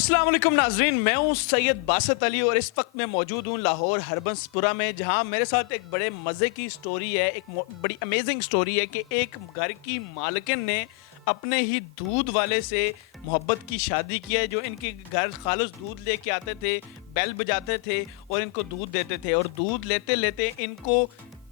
अस्सलाम वालेकुम नाजरीन, मैं हूँ सैयद बासत अली और इस वक्त मैं मौजूद हूँ लाहौर हरबंसपुरा में, जहाँ मेरे साथ एक बड़े मज़े की स्टोरी है। एक बड़ी अमेजिंग स्टोरी है कि एक घर की मालकिन ने अपने ही दूध वाले से मोहब्बत की शादी की है, जो इनके घर खालिस दूध लेके आते थे, बेल बजाते थे और इनको दूध देते थे। और दूध लेते लेते इनको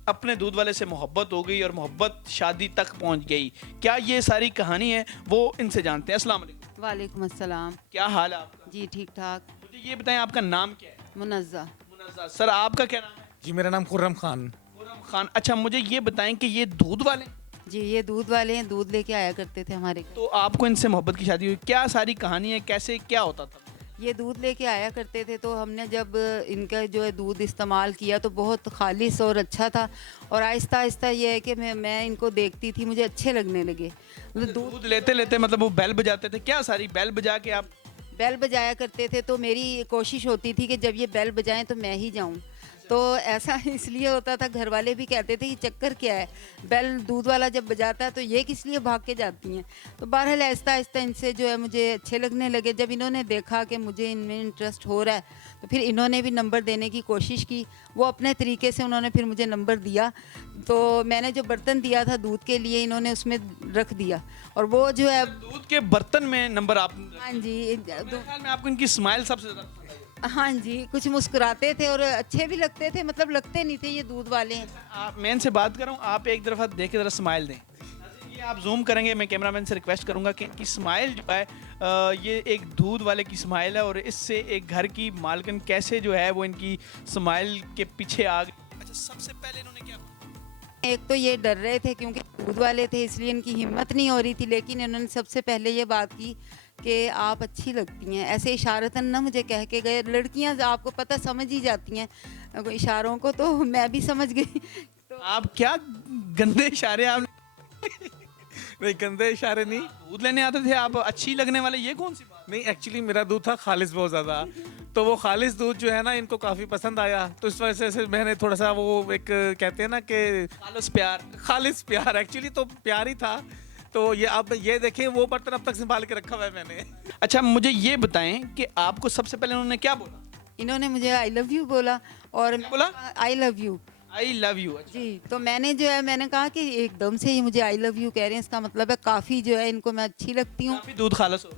अपने दूध वाले से मोहब्बत हो गई और मोहब्बत शादी तक पहुंच गई। क्या ये सारी कहानी है, वो इनसे जानते हैं। अस्सलाम वालेकुम। वालेकुम अस्सलाम। क्या हाल है आपका? जी ठीक ठाक। मुझे ये बताएं, आपका नाम क्या है? मुनज़्ज़ा। मुनज़्ज़ा। सर, आपका क्या नाम है? जी मेरा नाम खुर्रम खान। खुर्रम खान। अच्छा, मुझे ये बताएं कि ये दूध वाले हैं? जी ये दूध वाले हैं, दूध लेके आया करते थे हमारे घर। तो आपको इनसे मोहब्बत की शादी हुई, क्या सारी कहानी है, कैसे क्या होता था? ये दूध लेके आया करते थे, तो हमने जब इनका जो है दूध इस्तेमाल किया तो बहुत खालिस और अच्छा था। और आहिस्ता आहिस्ता ये है कि मैं इनको देखती थी, मुझे अच्छे लगने लगे। मतलब दूध लेते लेते मतलब वो बेल बजाते थे क्या? सारी बेल बजा के आप? बेल बजाया करते थे, तो मेरी कोशिश होती थी कि जब ये बेल बजाएं तो मैं ही जाऊं। तो ऐसा इसलिए होता था, घर वाले भी कहते थे कि चक्कर क्या है, बेल दूध वाला जब बजाता है तो ये किस लिए भाग के जाती हैं। तो बहरहाल आहिस्ता आहिस्ता इनसे जो है मुझे अच्छे लगने लगे। जब इन्होंने देखा कि मुझे इनमें इंटरेस्ट हो रहा है, तो फिर इन्होंने भी नंबर देने की कोशिश की। वो अपने तरीके से उन्होंने फिर मुझे नंबर दिया। तो मैंने जो बर्तन दिया था दूध के लिए, इन्होंने उसमें रख दिया। और वो जो है दूध के बर्तन में नंबर आप? हाँ जी मेरे ख्याल में आपको इनकी स्माइल सबसे ज्यादा पसंद आई। हाँ जी, कुछ मुस्कुराते थे और अच्छे भी लगते थे, मतलब लगते नहीं थे ये दूध वाले हैं। मैं इनसे बात कर रहा हूँ, आप एक दफ़ा देख के ज़रा स्माइल दें। ये आप जूम करेंगे, मैं कैमरामैन से रिक्वेस्ट करूंगा कि इनकी स्माइल जो है ये एक दूध वाले की स्माइल है, और इससे एक घर की मालकिन कैसे जो है वो इनकी स्माइल के पीछे आ गई। अच्छा, सबसे पहले इन्होंने क्या बोला? एक तो ये डर रहे थे क्योंकि दूध वाले थे, इसलिए इनकी हिम्मत नहीं हो रही थी। लेकिन इन्होंने सबसे पहले ये बात की कि आप अच्छी लगती हैं। ऐसे इशारतन ना मुझे कह के गए। लड़कियां आपको पता समझ ही जाती हैं इशारों को, तो मैं भी समझ गई। तो आप क्या गंदे इशारे आप नहीं गंदे इशारे नहीं। दूध लेने आते थे आप अच्छी लगने वाले, ये कौन सी बात? नहीं एक्चुअली मेरा दूध था खालिस बहुत ज़्यादा। तो वो खालिस दूध जो है ना इनको काफ़ी पसंद आया, तो इस वजह से मैंने थोड़ा सा वो एक कहते हैं ना कि खालिस प्यार। खालिस प्यार, एक्चुअली तो प्यार ही था। तो ये अब ये देखें, वो बर्तन अब तक संभाल के रखा हुआ है मैंने। अच्छा, मुझे ये बताएं कि आपको सबसे पहले उन्होंने क्या बोला? इन्होंने मुझे आई लव यू बोला। और क्या बोला? I love you. I love you. अच्छा, जी, तो मैंने जो है मैंने कहा कि एकदम से ये मुझे आई लव यू कह रहे हैं, इसका मतलब है काफ़ी जो है इनको मैं अच्छी लगती हूँ। काफी दूध खालिस हो।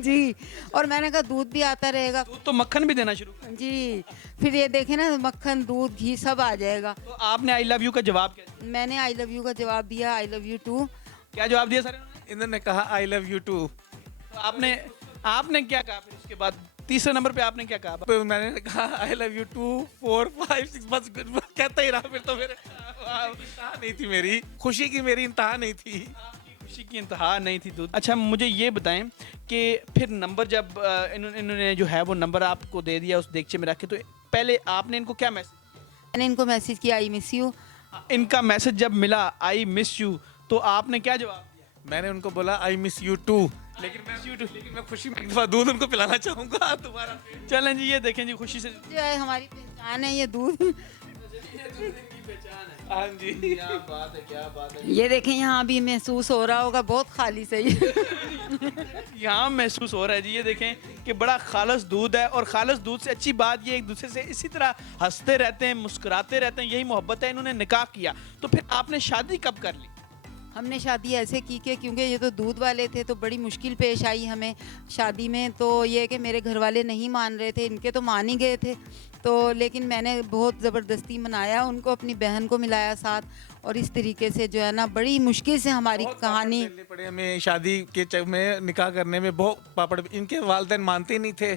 जी। और मैंने कहा दूध भी आता रहेगा। दूध तो मक्खन भी देना शुरू कर। जी, फिर ये देखे ना, मक्खन दूध घी सब आ जाएगा। तो आपने आई लव यू का जवाब क्या दिया? मैंने आई लव यू का जवाब दिया, आई लव यू टू। क्या जवाब दिया सर इन्होंने? इन्होंने कहा आई लव यू टू। तो आपने क्या कहा फिर उसके बाद? तीसरे नंबर पे आपने क्या कहा? तो मैंने कहा आई लव यू 2 4 5 6 बस कहता ही रहा। फिर तो मेरे इंतहा नहीं थी, मेरी खुशी की मेरी इंतहा नहीं थी। आपकी खुशी की इंतहा नहीं थी दूध। अच्छा, मुझे ये बताएं कि फिर नंबर जब इन्होंने जो है वो नंबर आपको दे दिया उस देगचे में रख के, तो पहले आपने इनको क्या मैसेज? मैंने इनको मैसेज किया आई मिस यू। इनका मैसेज जब मिला आई मिस यू, तो आपने क्या जवाब दिया? मैंने उनको बोला आई मिस यू टू। लेकिन मैं खुशी में एक दफा दूध उनको पिलाना चाहूंगा दोबारा। चलें जी, ये देखें जी, खुशी से। जो है हमारी पहचान है ये दूध। हाँ जी, क्या बात है, क्या बात है। ये देखें, यहाँ भी महसूस हो रहा होगा, बहुत खाली सही। यहाँ महसूस हो रहा है जी, ये देखें कि बड़ा खालिस दूध है। और खालिस दूध से अच्छी बात ये एक दूसरे से इसी तरह हंसते रहते हैं, मुस्कुराते रहते हैं, यही मोहब्बत है। इन्होंने निकाह किया, तो फिर आपने शादी कब कर ली? हमने शादी ऐसे की कि क्योंकि ये तो दूध वाले थे, तो बड़ी मुश्किल पेश आई हमें शादी में। तो ये कि मेरे घर वाले नहीं मान रहे थे, इनके तो मान ही गए थे। तो लेकिन मैंने बहुत ज़बरदस्ती मनाया उनको, अपनी बहन को मिलाया साथ। और इस तरीके से जो है ना बड़ी मुश्किल से हमारी बहुत कहानी। पापड़ बेलने पड़े हमें शादी के में, निकाह करने में बहुत पापड़। इनके वालिदैन मानते नहीं थे,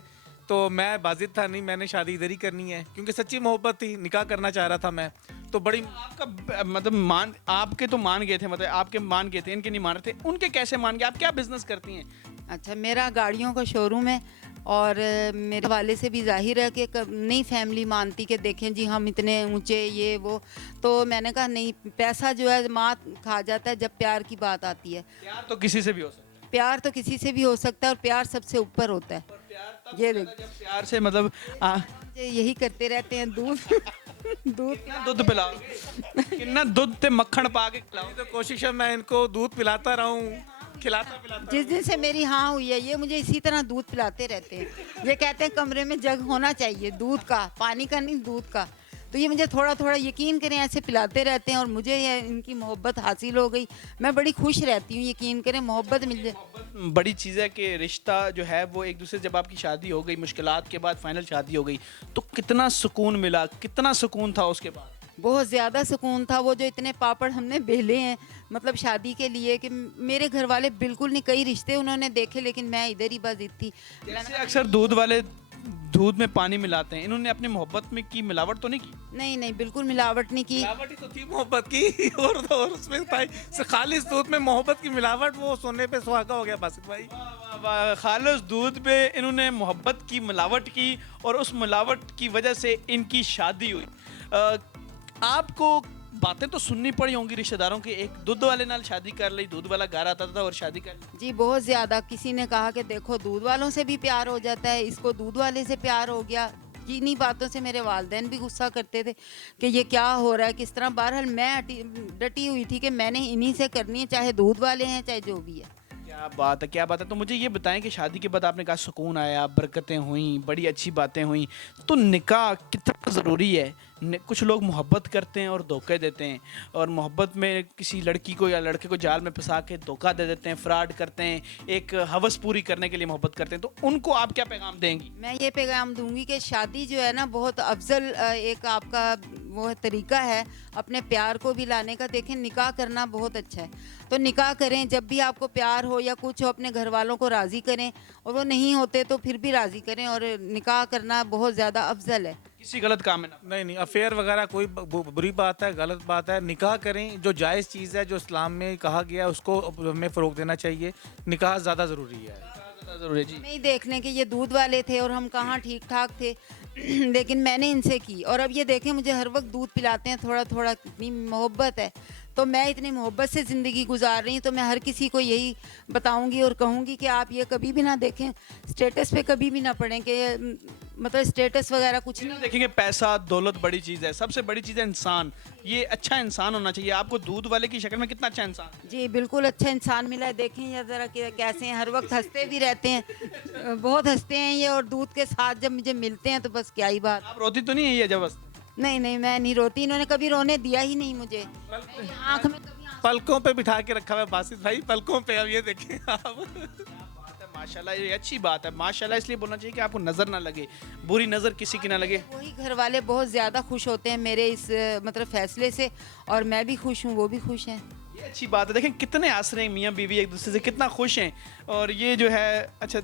तो मैं बाजिद था नहीं, मैंने शादी इधर ही करनी है क्योंकि सच्ची मोहब्बत थी, निकाह करना चाह रहा था मैं। तो बड़ी आपका मतलब आपके तो मान गए थे, मतलब आपके मान गए थे, इनके नहीं मान रहे थे। उनके कैसे मान गए? आप क्या बिजनेस करती हैं? अच्छा, मेरा गाड़ियों का शोरूम है। और मेरे वाले से भी जाहिर है कि नहीं फैमिली मानती कि देखें जी हम इतने ऊंचे ये वो। तो मैंने कहा नहीं, पैसा जो है मात खा जाता है जब प्यार की बात आती है। प्यार तो किसी से भी हो सकता है। प्यार तो किसी से भी हो सकता है, और प्यार सबसे ऊपर होता है। पर प्यार तब ये होता है जब प्यार से मतलब यही करते रहते हैं दूध। दूध कितना दूध पिलाओगे? कितना दूध ते मक्खन पा के खिलाओ? तो कोशिश है मैं इनको दूध पिलाता रहूं खिलाता पिलाता जिस दिन से मेरी हाँ हुई है, ये मुझे इसी तरह दूध पिलाते रहते हैं। ये कहते हैं कमरे में जग होना चाहिए दूध का, पानी का नहीं, दूध का। तो ये मुझे थोड़ा थोड़ा, यकीन करें, ऐसे पिलाते रहते हैं और मुझे ये इनकी मोहब्बत हासिल हो गई। मैं बड़ी खुश रहती हूँ, यकीन करें, मोहब्बत मिल जाए। बड़ी चीज़ है कि रिश्ता जो है वो एक दूसरे, जब आपकी शादी हो गई, मुश्किलात के बाद फाइनल शादी हो गई, तो कितना सुकून मिला, कितना सुकून था उसके बाद। बहुत ज़्यादा सुकून था। वो जो इतने पापड़ हमने बेले हैं मतलब शादी के लिए, कि मेरे घर वाले बिल्कुल नहीं, कई रिश्ते उन्होंने देखे लेकिन मैं इधर ही बस थी। जैसे अक्सर दूध वाले दूध में पानी मिलाते हैं, इन्होंने अपनी मोहब्बत में की मिलावट तो नहीं की? नहीं नहीं, बिल्कुल मिलावट नहीं की। मिलावट ही तो थी मोहब्बत की। और उसमें था खालिस दूध में मोहब्बत की मिलावट, वो सोने पे सुहागा हो गया बासित भाई। वाह वाह, खालिस दूध पे इन्होंने मोहब्बत की मिलावट की और उस मिलावट की वजह से इनकी शादी हुई। आपको बातें तो सुननी पड़ी होंगी रिश्तेदारों की, एक दूध वाले नाल शादी कर ली, दूध वाला घर आता था और शादी कर ली। जी बहुत ज़्यादा। किसी ने कहा कि देखो दूध वालों से भी प्यार हो जाता है, इसको दूध वाले से प्यार हो गया। इन्हीं बातों से मेरे वालिदैन भी गुस्सा करते थे कि ये क्या हो रहा है, किस तरह। बहरहाल मैं डटी हुई थी कि मैंने इन्हीं से करनी है, चाहे दूध वाले हैं चाहे जो भी है। क्या बात है, क्या बात है। तो मुझे ये बताएं कि शादी के बाद आपने कहा सुकून आया, बरकतें हुई, बड़ी अच्छी बातें हुई, तो निकाह कितना ज़रूरी है? कुछ लोग मोहब्बत करते हैं और धोखे देते हैं, और मोहब्बत में किसी लड़की को या लड़के को जाल में फंसा के धोखा दे देते हैं, फ्रॉड करते हैं, एक हवस पूरी करने के लिए मोहब्बत करते हैं, तो उनको आप क्या पैगाम देंगी? मैं ये पैगाम दूंगी कि शादी जो है ना, बहुत अफजल एक आपका वो तरीका है अपने प्यार को भी लाने का। देखें, निकाह करना बहुत अच्छा है, तो निकाह करें। जब भी आपको प्यार हो या कुछ हो, अपने घर वालों को राज़ी करें, और वो नहीं होते तो फिर भी राज़ी करें, और निकाह करना बहुत ज़्यादा अफजल है। किसी गलत काम में ना। नहीं, अफेयर वगैरह कोई बुरी बात है, गलत बात है। निकाह करें, जो जायज़ चीज़ है, जो इस्लाम में कहा गया है, उसको हमें फ़रोग देना चाहिए। निकाह ज़्यादा ज़रूरी है। ज़्यादा ज़रूरी है जी। नहीं देख लें कि ये दूध वाले थे और हम कहाँ ठीक ठाक थे। लेकिन मैंने इनसे की, और अब ये देखें मुझे हर वक्त दूध पिलाते हैं, थोड़ा थोड़ा, इतनी मोहब्बत है। तो मैं इतनी मोहब्बत से ज़िंदगी गुजार रही हूँ, तो मैं हर किसी को यही बताऊंगी और कहूँगी कि आप ये कभी भी ना देखें, स्टेटस पे कभी भी ना पढ़ें कि मतलब स्टेटस वगैरह कुछ नहीं। देखेंगे पैसा दौलत बड़ी चीज़ है, सबसे बड़ी चीज़ है इंसान। ये अच्छा इंसान होना चाहिए। आपको दूध वाले की शक्ल में कितना अच्छा इंसान है। जी बिल्कुल अच्छा इंसान मिला है। देखें ये ज़रा कैसे हैं, हर वक्त हंसते भी रहते हैं, बहुत हंसते हैं ये। और दूध के साथ जब मुझे मिलते हैं तो बस क्या ही बात। आप रोती तो नहीं है ये जब नहीं नहीं, मैं नहीं रोती, इन्होंने कभी रोने दिया ही नहीं मुझे। आँख में कभी पलकों पे बिठा के रखा हुआ है बासित भाई, पलकों पे। अब ये देखें आप। बात है, माशाल्लाह, ये अच्छी बात है। माशाल्लाह इसलिए बोलना चाहिए कि आपको नज़र ना लगे, बुरी नज़र किसी की ना लगे। वही घर वाले बहुत ज़्यादा खुश होते हैं मेरे इस मतलब फैसले से, और मैं भी खुश हूँ, वो भी खुश हैं। ये अच्छी बात है। देखें कितने आसरे हैं मियाँ बीवी एक दूसरे से, कितना खुश हैं। और ये जो है अच्छा,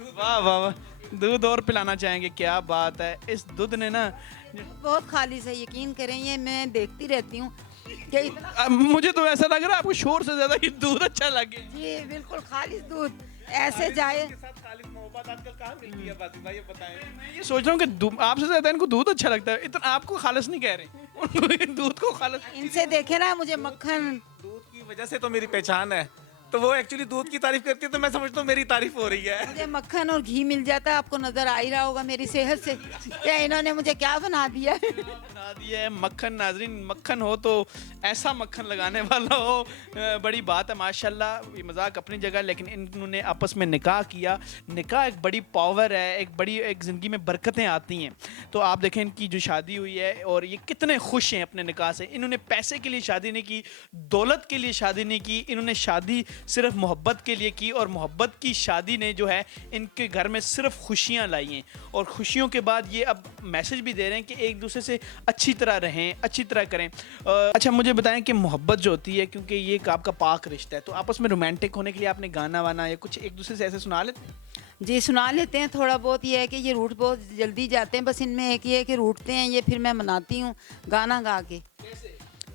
वाह वाह वाह, दूध और पिलाना चाहेंगे, क्या बात है। इस दूध ने ना, बहुत खालिश है, यकीन करें। ये मैं देखती रहती हूँ कि इतना। अब मुझे तो ऐसा लग रहा है आपको शोर से ज्यादा ये दूध अच्छा लगे। जी बिल्कुल खालिश दूध ऐसे जाए। के साथ खालिद मोहब्बत आजकल कहाँ मिलती है बासित भाई, ये बताएं। मैं ये सोच रहा हूँ कि आपसे ज्यादा इनको दूध अच्छा लगता है। इतना आपको खालिस नहीं कह रहे, उनको ये दूध को खालिस। इनसे देखे ना मुझे मक्खन। दूध की वजह से तो मेरी पहचान है, तो वो एक्चुअली दूध की तारीफ करती है, तो मैं समझता हूँ मेरी तारीफ हो रही है। मुझे मक्खन और घी मिल जाता है, आपको नजर आ ही रहा होगा मेरी सेहत से क्या इन्होंने मुझे क्या बना दिया है। बना दिया है मक्खन। नाजरीन, मक्खन हो तो ऐसा मक्खन लगाने वाला हो, बड़ी बात है माशाल्लाह। ये मजाक अपनी जगह, लेकिन इन्होंने आपस में निकाह किया। निकाह एक बड़ी पावर है, एक बड़ी, एक ज़िंदगी में बरकतें आती हैं। तो आप देखें इनकी जो शादी हुई है, और ये कितने खुश हैं अपने निकाह से। इन्होंने पैसे के लिए शादी नहीं की, दौलत के लिए शादी नहीं की, इन्होंने शादी सिर्फ मोहब्बत के लिए की। और मोहब्बत की शादी ने जो है इनके घर में सिर्फ खुशियाँ लाई हैं। और खुशियों के बाद ये अब मैसेज भी दे रहे हैं कि एक दूसरे से अच्छी तरह रहें, अच्छी तरह करें। अच्छा मुझे बताएं कि मोहब्बत जो होती है, क्योंकि ये एक आपका पाक रिश्ता है, तो आपस में रोमांटिक होने के लिए आपने गाना वाना या कुछ एक दूसरे से ऐसे सुना लेते हैं? जी सुना लेते हैं थोड़ा बहुत। ये है कि ये रूठ बहुत जल्दी जाते हैं, बस इनमें एक ये है कि रूठते हैं ये, फिर मैं मनाती हूँ गाना गा के।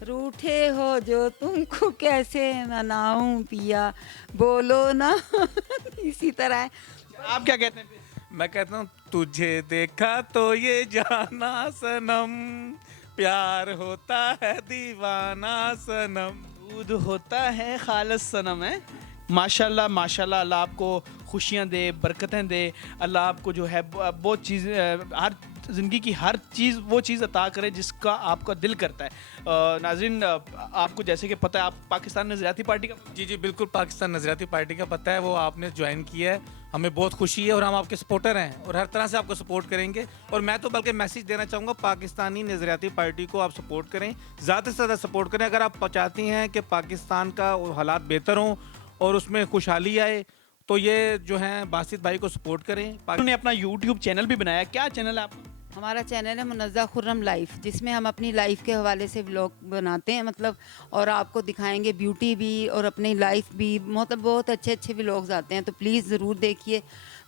रूठे हो जो तुमको कैसे मनाऊं पिया, बोलो ना। इसी तरह है। आप क्या कहते हैं फिर? मैं कहता हूँ तुझे देखा तो ये जाना सनम, प्यार होता है दीवाना सनम। दूध होता है खालिस सनम है, माशाल्लाह माशाल्लाह, अल्लाह आपको खुशियाँ दे, बरकतें दे, अल्लाह आपको जो है बहुत चीज़ हर ज़िंदगी की हर चीज़ वो चीज़ अता करे जिसका आपका दिल करता है। नाज़रीन, आपको जैसे कि पता है आप पाकिस्तान नज़रियाती पार्टी का जी जी बिल्कुल, पाकिस्तान नज़रियाती पार्टी का पता है, वो आपने ज्वाइन किया है, हमें बहुत खुशी है और हम आपके सपोर्टर हैं और हर तरह से आपको सपोर्ट करेंगे। और मैं तो बल्कि मैसेज देना चाहूँगा, पाकिस्तानी नज़रियाती पार्टी को आप सपोर्ट करें, ज़्यादा से ज़्यादा सपोर्ट करें। अगर आप चाहती हैं कि पाकिस्तान का हालात बेहतर हों और उसमें खुशहाली आए, तो ये जो हैं बासित भाई को सपोर्ट करें। उन्होंने अपना यूट्यूब चैनल भी बनाया, क्या चैनल है आपका? हमारा चैनल है मुनज़्ज़ा खुर्रम लाइफ, जिसमें हम अपनी लाइफ के हवाले से व्लॉग बनाते हैं, मतलब और आपको दिखाएंगे ब्यूटी भी और अपनी लाइफ भी, मतलब बहुत अच्छे अच्छे व्लॉग्स आते हैं, तो प्लीज़ ज़रूर देखिए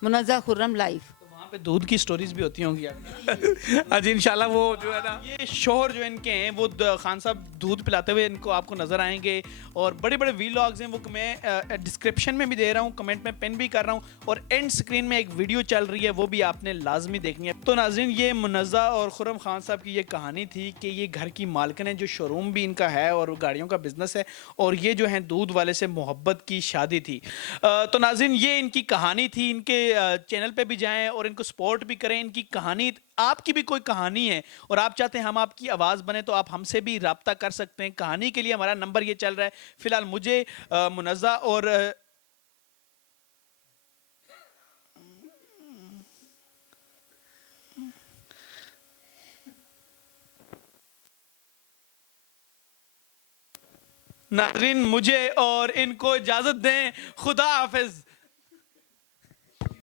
मुनज़्ज़ा खुर्रम लाइफ। तो वहाँ पे दूध की स्टोरीज भी होती होंगी आपकी। आज इंशाल्लाह वो जो है ना, ये शोहर जो इनके हैं वो खान साहब दूध पिलाते हुए इनको आपको नजर आएंगे और बड़े बड़े वीलॉग्स हैं वो मैं डिस्क्रिप्शन में भी दे रहा हूँ, कमेंट में पिन भी कर रहा हूँ और एंड स्क्रीन में एक वीडियो चल रही है, वो भी आपने लाजमी देखनी है। तो नाज़रीन, ये मुनज़्ज़ा और खुर्रम खान साहब की ये कहानी थी कि ये घर की मालकिन है, जो शोरूम भी इनका है और गाड़ियों का बिजनेस है, और ये जो है दूध वाले से मोहब्बत की शादी थी। तो नाज़रीन, ये इनकी कहानी थी। इनके चैनल पे भी जाएं और इनको सपोर्ट भी करें। इनकी कहानी, आपकी भी कोई कहानी है और आप चाहते हैं हम आपकी आवाज़ बने, तो आप हमसे भी राब्ता कर सकते हैं। कहानी के लिए हमारा नंबर ये चल रहा है। फिलहाल मुझे मुनज़्ज़ा और नाज़रीन, मुझे और इनको इजाज़त दें। खुदा हाफिज़।